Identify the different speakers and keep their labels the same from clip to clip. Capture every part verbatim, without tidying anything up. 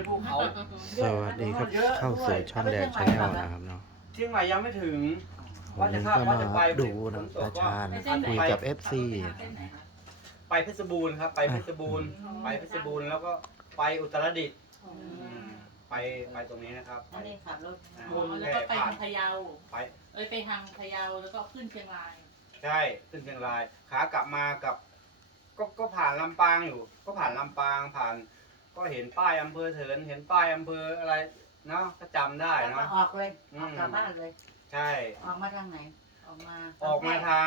Speaker 1: ภูเขา
Speaker 2: สวัสดีครับเข้าสู่ช่องแดงชาแนลนะครับเนาะ
Speaker 1: เชียงใหม่ยังไม่ถึง
Speaker 2: วันนี้ก็มาดูนะตาชาญคุยกับ เอฟ ซี
Speaker 1: ไปเพชรบูรณ์ครับไปเพชรบูรณ์ไปเพชรบูรณ์แล้วก็ไปอุตรดิตถ์ไปไปตรงนี้นะครับ
Speaker 3: อันนี้ขับรถ
Speaker 4: แล้วก็ไปทางพะเยา
Speaker 1: ไป
Speaker 4: เอ้ยไปทางพะเยาแล้วก็ขึ้นเชียงราย
Speaker 1: ใช่ขึ้นเชียงรายขากลับมากับ ก็ก็ผ่านลำปางอยู่ ก็ผ่านลำปางผ่าน ก็เห็นป้ายอำเภอเถินเห็นป้ายอำเภออะไรเนาะก็จำได้
Speaker 3: แล้วก็
Speaker 1: เนาะ
Speaker 3: ออกเลยออกกลับบ้านเลย
Speaker 1: ใช่
Speaker 3: ออกมาทางไหน ออกมา
Speaker 1: ออกมาทาง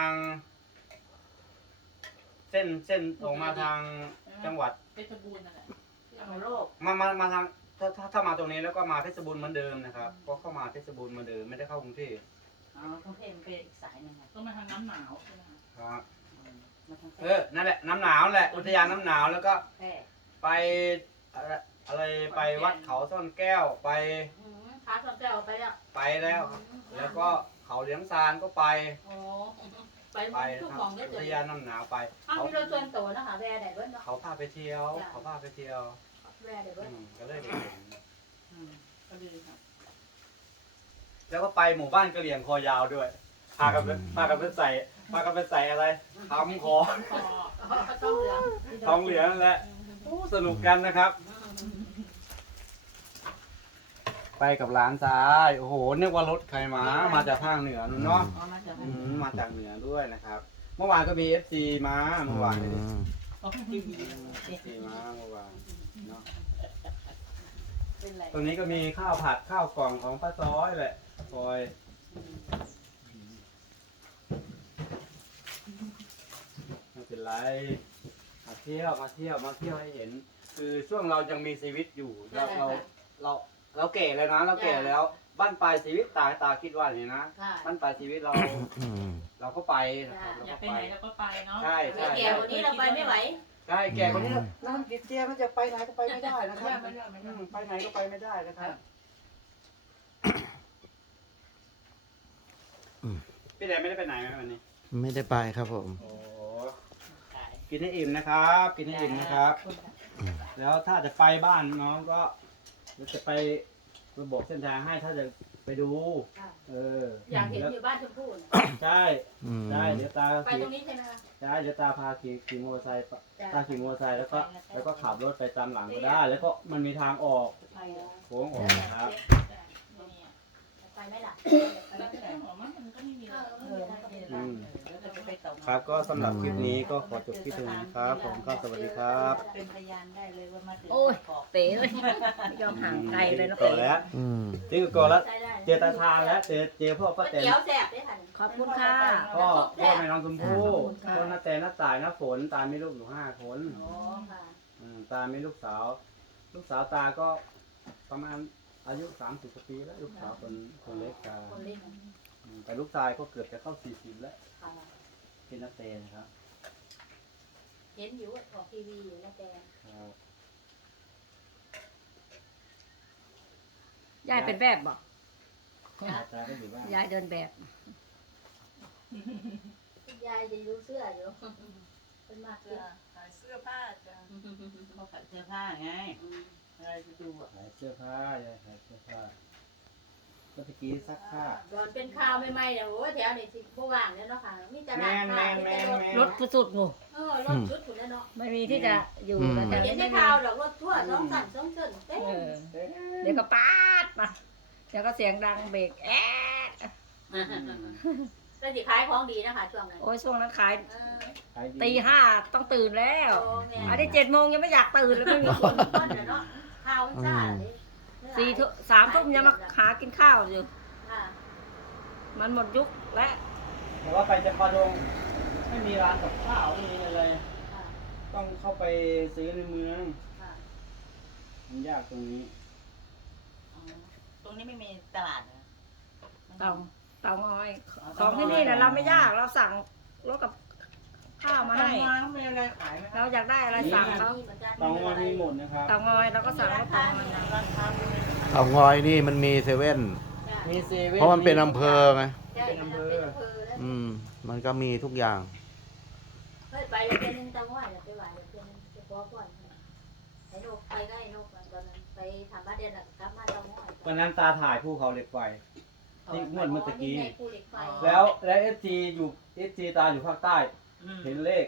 Speaker 1: เส้นเส้นออกมาทางจังหวัด
Speaker 4: เพชรบูรณ์นั่นแหละ
Speaker 3: ทางโลก
Speaker 1: มามามาทางถ้าถ้าถ้ามาตรงนี้แล้วก็มาเพชรบูรณ์เหมือนเดิมนะครับก็เข้ามาเพชรบูรณ์เหมือนเดิมไม่ได้เข้ากรุงเทพ
Speaker 3: อ๋อกรุงเทพมันเป็นอีกสายหนึ่งค่ะ
Speaker 4: ก็มาทางน้ำหนาวใช่ไหมคะ
Speaker 1: ครับ
Speaker 3: อืมมาทาง
Speaker 1: เออนั่นแหละน้ำหนาวแหละอุทยานน้ำหนาวแล้วก็
Speaker 3: แพร่
Speaker 1: ไปอะไรอะไรไปวัดเขาซ่อนแก้วไป
Speaker 3: อืมขาสองแก้วไปแล้ว
Speaker 1: ไปแล้วครับแล้วก็เขาเลี้ยงซานก็ไป
Speaker 3: โอ้ไป
Speaker 1: ไป
Speaker 3: ทุก
Speaker 1: นะครับ
Speaker 3: ของได้
Speaker 1: อุ
Speaker 3: เล
Speaker 1: ท
Speaker 3: ย
Speaker 1: ยานน้ำหนาวไป
Speaker 3: อ้าว
Speaker 1: เขา
Speaker 3: มีรถส่วนตัวนะคะแวร์ได้เบิ้ลเนาะ
Speaker 1: เขาพาไปเที่ยว เขาพาไปเที่ยว
Speaker 3: แวร์ได้เบิ้
Speaker 1: อื
Speaker 3: ล
Speaker 1: มก็เลยไปเห็น
Speaker 3: อืมก็ดีครับ
Speaker 1: แล้วก็ไปหมู่บ้านกะเหรี่ยงคอยาวด้วย พากันไปพากันไปใส่พากันไปใส่อะไรทำคอ
Speaker 4: พอ
Speaker 3: ต้องเหลือง
Speaker 1: ทองเหลืองนั่นแหละโอ้สนุกกันนะครับ ไปกับหลานชายโอ้โหนึกว่ารถใครมา มาจากภาคเหนือนู่นเนาะ
Speaker 3: ออกมาจาก
Speaker 1: อืมมาจากเหนือด้วยนะครับ เมื่อวานก็มี เอฟ ซี มาเมื่อวาน
Speaker 2: อื
Speaker 1: นี้
Speaker 2: ม
Speaker 3: ทีวี
Speaker 1: เอฟ ซี มาเมื่อวานเนาะ
Speaker 3: เป็นไร
Speaker 1: ตรงนี้ก็มีข้าวผัดข้าวกล่องของป้าซ้อยแหละคอยไม่เป็นไรมาเที่ยวมาเที่ยวมาเที่ยวให้เห็น คือช่วงเรายังมีชีวิตอยู่เราเราเราเราแก่แล้วนะเราแก่แล้วบ้านปลายชีวิตตาตาคิดว่าอย่างนี้นะ
Speaker 3: ค่ะ
Speaker 1: บ้านปลายชีวิตเรา
Speaker 2: อืม
Speaker 1: เราก็ไปนะครับเรา
Speaker 4: อยาก
Speaker 1: ก็
Speaker 4: ไป
Speaker 1: ไป
Speaker 4: ไหนเราก็ไปเนาะ
Speaker 1: ใช่ใช่
Speaker 3: แก่วันนี้เราไปไม่ไหว
Speaker 1: ใช่แก่คนนี้นั่นกินเจียมันจะไปไหนก็ไปไม่ได้นะครับ
Speaker 3: ไม่ได้ไม่ได้
Speaker 1: อืมไปไหนก็ไปไม่ได้นะครับพี่แดนไม่ได้ไปไหนไหมวันนี้
Speaker 2: ไม่ได้ไปครับผม
Speaker 1: โอ้กินให้อิ่มนะครับกินให้อิ่มนะครับ แล้วถ้าจะไปบ้านน้องก็เราจะไประบบเส้นทางให้ถ้าจะไปดู
Speaker 3: ค่ะ
Speaker 1: เออ
Speaker 3: อยากเห็นอยู่บ้านชมพู่น่ะ
Speaker 1: ใช่
Speaker 2: อืม
Speaker 1: ใช่เดี๋ยวตา
Speaker 3: ไป
Speaker 1: ขี่
Speaker 3: ตรงนี้ใช่ไหมคะ
Speaker 1: ใช่เดี๋ยวตาพาขี่ขี่มอเตอร์ไซค์ไป
Speaker 3: จ้ะ
Speaker 1: ตาขี่มอเตอร์ไซค์แล้วก็แล้วก็ขับรถไปตามหลังก็ได้ แล้วก็มันมีทางออก
Speaker 3: ไปอ่ะ
Speaker 1: โค้งออกนะครับ
Speaker 4: เนี่ย
Speaker 3: ไปไหมล่ะ
Speaker 4: แล้วแต่หัวมันมันก็ไม่มี
Speaker 3: เอ
Speaker 4: แล้ว
Speaker 3: อไม่
Speaker 1: อืม
Speaker 3: แล้วก็จะไปต่อ
Speaker 1: ครับก็สำหรับคลิปนี้ก็ขอจบที่ตรงนี้ครับผมก็สวัสดีครับ
Speaker 3: เป็นพยานได้เลยว่ามาถึง
Speaker 5: โอ้ย
Speaker 3: ขอบ
Speaker 5: เป๋เลยไม่ยอมห่างไกลเลยนะ
Speaker 1: ก่
Speaker 5: เป๋
Speaker 1: อนแล้ว
Speaker 2: อืม
Speaker 1: ที่ก่อนแล้ว
Speaker 3: ใช้ได้
Speaker 1: เจอตาชาญแล้วเจอเจอพ่อป้าแตน
Speaker 3: เตี๋ยวแซ่บด้วยค่ะ
Speaker 5: ขอบคุณค่ะ
Speaker 1: พ่อพ่อแม่น้องชมพู่
Speaker 5: ขอบคุณค่ะ
Speaker 1: พ่อน้าแต่น้าตายน้าฝนตามีลูกอยู่ห้าคน
Speaker 3: อ๋อค่ะ
Speaker 1: อืมตามีลูกสาว ลูกสาวตาก็ประมาณอายุสามสิบปีแล้วลูกสาวคนคนเล็กตา
Speaker 3: คนเล่น
Speaker 1: อืมแต่ลูกชายก็เกือบจะเข้าสี่สิบแล้ว
Speaker 3: ค่ะ
Speaker 1: เป็นนักเตะนะครับ
Speaker 3: เห็นอยู่ออกทีวีอยู่นะแก
Speaker 1: ครับ
Speaker 5: ยายเป็นแบบบอก
Speaker 1: ตาก็อยู่บ้าน
Speaker 5: ยายเดินแบบ
Speaker 3: ยายจะดูเสื้ออยู่เป็นมากเสื้อ
Speaker 4: ขายเสื้อผ้าจ้ะ
Speaker 3: เขาขายเสื้อผ้าไงอะไรจะดูอ่ะ
Speaker 1: ขายเสื้อผ้ายายขายเสื้อผ้าก็ตะกี้ซักผ้า
Speaker 3: ตอนเป็นข่าวใหม่ๆเนี่ยโอ้แถวนี่สิบ่ว่างแล้วเนาะค่ะมีแต่
Speaker 1: แม
Speaker 3: ร้าน
Speaker 1: นแม
Speaker 3: ค้าน มี
Speaker 1: แม
Speaker 3: แต่
Speaker 1: น
Speaker 3: รถ
Speaker 1: แมน
Speaker 5: รถสุดๆงู
Speaker 3: เออรถชุดคุณแล้วเนาะ
Speaker 5: ไม่มีที่จะอยู่
Speaker 2: อืม
Speaker 5: แล้วแต่
Speaker 3: เห็นในข่าวดอกรถทั่วร์สองสั่นสองเส้นเต็ม
Speaker 5: เออเดี๋ยวก็ปาดมาเดี๋ยวก็เสียงดังเบรกแอ๊ด
Speaker 3: แต่สิขายของดีนะคะช่วงนั้น
Speaker 5: โอ้ยช่วงนั้นขาย
Speaker 3: เออ
Speaker 1: ขายดี
Speaker 5: ตีห้าต้องตื่นแล้ว
Speaker 3: โอ้แม่
Speaker 5: อันนี้เจ็ดโมงยังไม่อยากตื่นเลยไม่มี
Speaker 3: ค
Speaker 5: คน น
Speaker 3: คนเนาะข่าวมันซ่าเลย
Speaker 5: สี่ทุ่มสามทุ่มยังมาหากินข้าวอยู่
Speaker 3: ค่ะ
Speaker 5: มันหมดยุคและ
Speaker 1: แต่ว่าไปจำปาดงไม่มีร้านกับข้าวไม่มีอะไร
Speaker 3: ค่ะ
Speaker 1: ต้องเข้าไปซื้อในเมือง
Speaker 3: ค่ะ
Speaker 1: มันยากตรงนี้
Speaker 3: อ๋อตรงนี้ไม่มีตลาดนะ
Speaker 5: เตาเตางอยของที่นี่เนี่ยเราไม่ยากเราสั่งรถกับข้าวมาให้
Speaker 3: มีอะไรขายไหม
Speaker 5: เราอยากได้อะไรสั่งเขา
Speaker 1: ตองว่ามีหมดนะครับ
Speaker 5: เตางอยเราก็สั่งรถเตางอยมา
Speaker 3: ร้านค้ามีไหม
Speaker 2: เตางอยนี่มันมีเซเว่น
Speaker 1: มีเซเว่น
Speaker 2: เพราะมันเป็นอำเภอไง
Speaker 3: เป็นอำเภอเป็นอำเภอแล้ว
Speaker 2: อืม มันก็มีทุกอย่าง
Speaker 3: เฮ้ยไปเลยเดือนหนึงจังหวัดไปไหวเลยเดือนหนึงจะขอก่อนไอ้นกไปก็ไอ้นกตอนนั้นไป
Speaker 6: ทำบ้านเดือนหลังกลับมาต้อง
Speaker 1: วันนั้นตาถ่ายภูเขาเหล็กไฟที่งวดเมื่อตะกี้
Speaker 6: ภูเหล็กไฟ
Speaker 1: แล้วแล้วเอฟจีอยู่เอฟจีตาอยู่ภาคใต้ เห็นเลข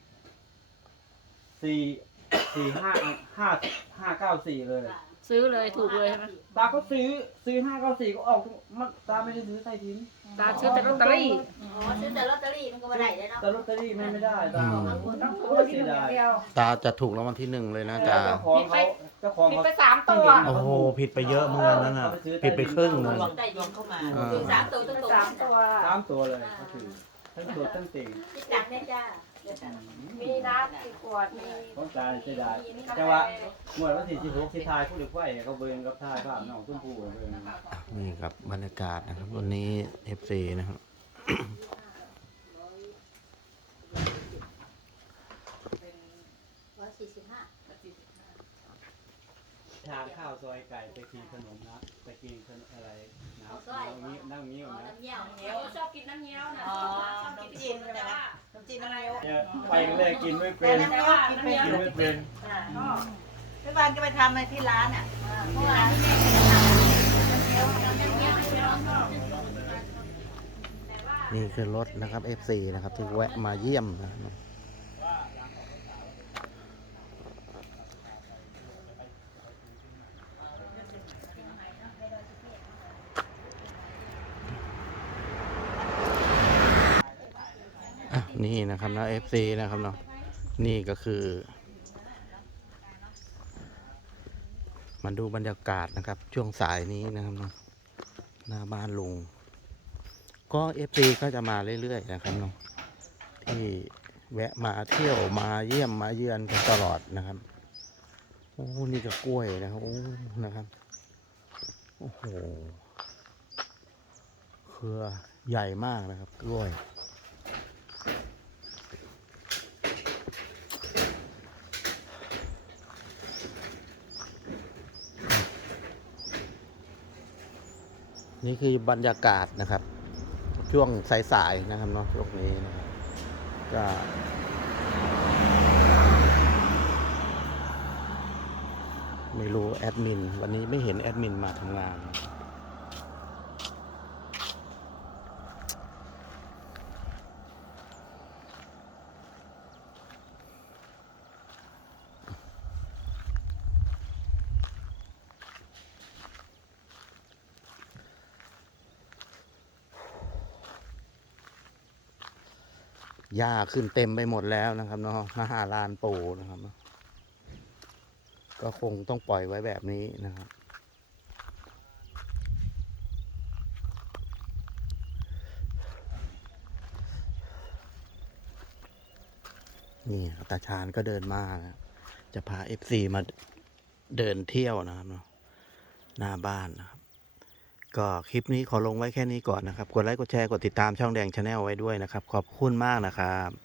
Speaker 1: สี่สี่ห้าห้าห้าเก้าสี่เลย
Speaker 5: ซื้อเลยถูกเลยใช่ไหม
Speaker 1: ตาก็ซื้อซื้อห้าเก้าสี่ก็ออกมันตาไม่ได้ซื้อใต้ดิน
Speaker 5: ตาซื้อแต่ลอตเตอรี่
Speaker 6: อ๋อซื้อแต่ลอตเตอรี่มันก็มาได้เลยเนาะ
Speaker 1: แต่ลอตเตอรี่ไม่ไม่ได้ตา
Speaker 2: อืม
Speaker 5: ต้องถูกที่หนึ่งอย่างเดียว
Speaker 2: ตาจะถูกรางวัลที่หนึ่งเลยนะตา
Speaker 1: เจ้าของเขาเจ้าของ
Speaker 5: ผิด
Speaker 1: เขา
Speaker 5: ไปสามตัว
Speaker 2: โอ้โหผิดไปเยอะเหมือนกันนั่นน่ะผิดไปครึ่งเลย
Speaker 3: ลองได้ดวงเข้ามา
Speaker 2: อ่า
Speaker 6: ถึงสามตัวต้องตก
Speaker 5: สามตัว
Speaker 1: สามตัวเลยเขาถือทั้งตัวทั้งติ่ง
Speaker 6: คิดจังได้จ้า
Speaker 5: มีน้ำกี่ขวดมี
Speaker 1: ต้องตาเสียดายแต่ว่าเมื่อวันที่สิบหกที่ทายผู้เด็กไฟเขาเบิร์นกับทายภาพน้องตุ้มผู้เบิร์น
Speaker 2: นี่ครับบรรยากาศนะครับวันนี้ เอฟ ซี นะครับ
Speaker 6: ร้อยสี่สิบห้า
Speaker 1: ทานข้าวซอยไก่ไปกินขนมนะไปกินขนมอะไรน้ำน้ำนี้น้ำนี้
Speaker 6: อ๋อ
Speaker 1: นะ
Speaker 6: น้ำเงี้ยว
Speaker 4: เหนียวชอบกินน้ำเงี้ยวนะ
Speaker 3: อ๋อ
Speaker 4: ชอบกิน
Speaker 3: น้ำจิ้มใช่ไหมนะน้ำจิ้มน้ำเงี้ยว
Speaker 1: เนี่ยไปเลยกินไม่เป็
Speaker 3: แต่
Speaker 1: น
Speaker 3: น้ำเงี้ยวกินเป็น
Speaker 1: กินไม่เป็น
Speaker 3: พี่วานก็ไปทำในที่ร้านอ่ะ
Speaker 6: เมื่อวานที่แม่เคยทำน้ำเงี้ยวน้ำเงี้ยวให้น้อง
Speaker 2: นี่คือรถนะครับ เอฟ ซี นะครับที่แวะมาเยี่ยมนะครับอ่ะนี่นะครับนะ เอฟ ซี นะครับเนาะนี่ก็คือมาดูบรรยากาศนะครับ ช่วงสายนี้นะครับเนาะหน้าบ้านลุง ก็ เอฟ ซี ก็จะมาเรื่อยๆนะครับเนาะที่แวะมาเที่ยวมาเยี่ยมมาเยือนกันตลอดนะครับโอ้นี่ก็กล้วยนะครับโอ้นะครับโอ้โหเครือใหญ่มากนะครับกล้วยนี่คือบรรยากาศนะครับช่วงสายๆนะครับเนาะช่วงนี้นะครับก็ไม่รู้แอดมินวันนี้ไม่เห็นแอดมินมาทำงานหญ้าขึ้นเต็มไปหมดแล้วนะครับเนาะหน้าลานปูนะครับเนาะก็คงต้องปล่อยไว้แบบนี้นะครับนี่ตาชาญก็เดินมานะจะพา เอฟ ซี มาเดินเที่ยวนะครับเนาะหน้าบ้านนะครับก็คลิปนี้ขอลงไว้แค่นี้ก่อนนะครับกดไลค์กดแชร์กดติดตามช่องแดงชาแนลไว้ด้วยนะครับขอบคุณมากนะครับ